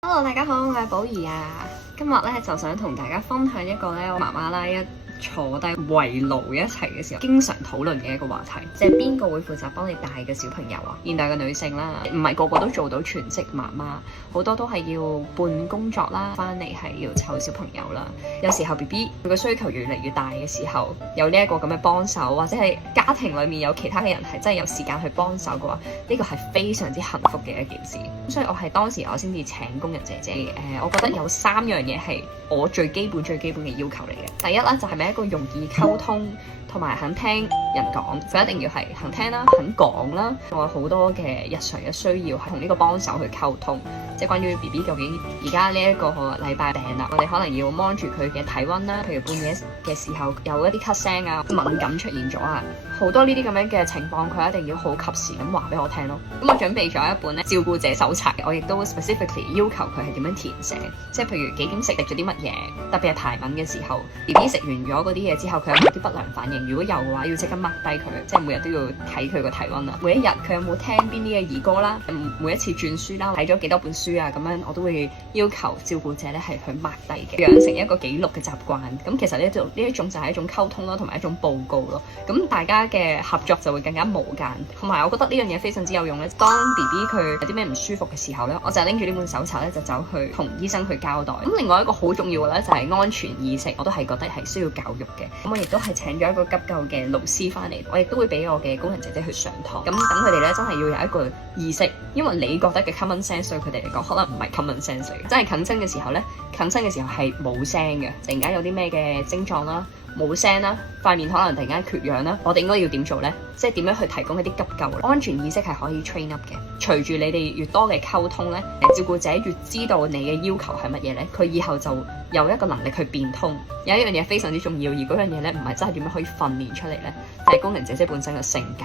Hello，大家好，我係寶儀啊。今日咧就想同大家分享一個咧我媽媽啦一坐低圍爐一齊嘅時候，經常討論嘅一個話題，即係邊個會負責幫你帶嘅小朋友啊？現代嘅女性啦，唔係個個都做到全職媽媽，好多都係要半工作啦，翻嚟係要湊小朋友啦。有時候 BB 佢嘅需求越嚟越大嘅時候，有呢一個咁嘅幫手，或者係家庭裡面有其他嘅人係真係有時間去幫手嘅話，呢個係非常之幸福嘅一件事。所以我係當時我先至請工人姐姐。我覺得有3樣嘢係我最基本嘅要求嚟嘅。第一啦，就係咪一個容易溝通同埋肯聽人講，就一定要係肯聽啦、肯講啦。我有好多嘅日常嘅需要係同呢個幫手去溝通，即係關於 BB 究竟而家呢一個禮拜病啦，我哋可能要 mon 住佢嘅體溫啦，譬如半夜嘅時候有一啲咳聲啊、敏感出現咗啊，好多呢啲咁樣嘅情況，佢一定要好及時咁話俾我聽咯。咁我準備咗一本咧照顧者手冊，我亦都 specifically 要求佢係點樣填寫，即係譬如幾點食咗啲乜嘢，特別係排敏嘅時候 ，BB 食完咗嗰啲嘢之後，佢有冇啲不良反應？如果有嘅話，要即刻 mark 低佢，即係每日都要睇佢個體溫啦。每一日佢有冇聽邊啲嘅兒歌啦？每一次轉書啦，睇咗幾多本書啊？咁樣我都會要求照顧者咧係去 mark 低嘅，養成一個記錄嘅習慣。咁其實呢一種就係一種溝通咯，同埋一種報告咯。咁大家嘅合作就會更加無間。同埋我覺得呢樣嘢非常之有用咧。當 BB 佢有啲咩唔舒服嘅時候咧，我就拎住呢本手冊咧就走去同醫生去交代。咁另外一個好重要嘅咧就係安全意識，我都係覺得係需要教育嘅。咁我亦都係請咗一個急救嘅老師翻嚟，我亦都會俾我嘅工人姐姐去上堂。咁等佢哋咧真係要有一個意識，因為你覺得嘅 common sense 對佢哋嚟講可能唔係 common sense 嚟嘅。真係近親嘅時候咧，近親嘅時候係冇聲嘅，突然間有啲咩嘅症狀啦，冇聲啦，塊面可能突然間缺氧啦，我哋應該要點做呢？即係點樣去提供一啲急救？安全意識係可以 train up 嘅。隨住你哋越多嘅溝通咧，照顧者越知道你嘅要求係乜嘢咧，佢以後就有一個能力去變通。有一樣嘢非常之重要，而嗰樣嘢咧唔係真係點樣可以訓練出嚟咧，就係工人姐姐本身嘅性格。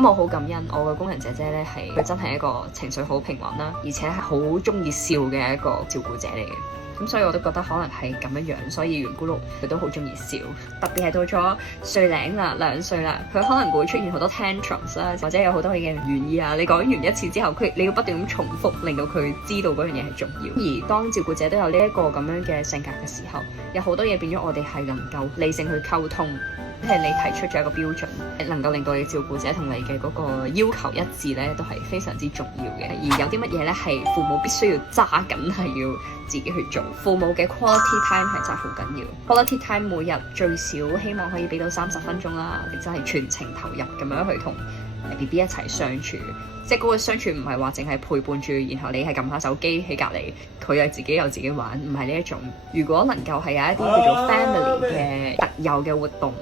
咁我好感恩我嘅工人姐姐咧，係佢真係一個情緒好平穩啦，而且係好中意笑嘅一個照顧者嚟嘅。咁所以我都覺得可能係咁樣樣，所以圓咕碌佢都好中意笑，特別係到咗歲零啦、2歲啦，佢可能會出現好多 tantrums 啦，或者有好多嘅原意啊。你講完一次之後，你要不斷咁重複，令到佢知道嗰樣嘢係重要。而當照顧者都有呢一個咁樣嘅性格嘅時候，有好多嘢變咗我哋係能夠理性去溝通。即係你提出咗一個標準，能夠令到你照顧者同你嘅嗰個要求一致咧，都係非常之重要嘅。而有啲乜嘢咧係父母必須要揸緊，係要自己去做。父母嘅 quality time 係真係好緊要。quality time 每日最少希望可以俾到30分鐘啦，亦真係全程投入咁樣去同 BB 一齊相處。即係嗰個相處唔係話淨係陪伴住，然後你係撳下手機喺隔離，佢又自己有自己玩，唔係呢一種。如果能夠係有一啲叫做 family 嘅特有嘅活動，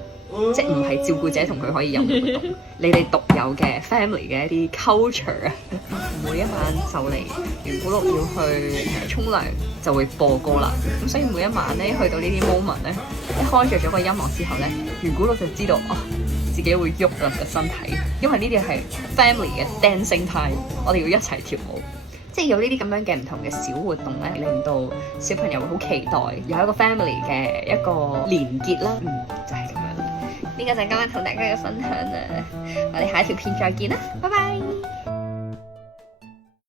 即係唔係照顧者同佢可以有嘅活動，你哋獨有嘅 family 嘅一啲 culture 啊，每一晚就嚟圓咕碌要去沖涼就會播歌啦。咁所以每一晚咧去到呢啲 moment 咧，一開着咗個音樂之後咧，圓咕碌就知道哦，自己會喐啦個身體，因為呢啲係 family 嘅 dancing time， 我哋要一齊跳舞。即係有呢啲咁樣嘅唔同嘅小活動咧，令到小朋友會好期待有一個 family 嘅一個連結啦。就係咁樣。呢個就係今日同大家嘅分享啦，我哋下一條片再見啦，拜拜。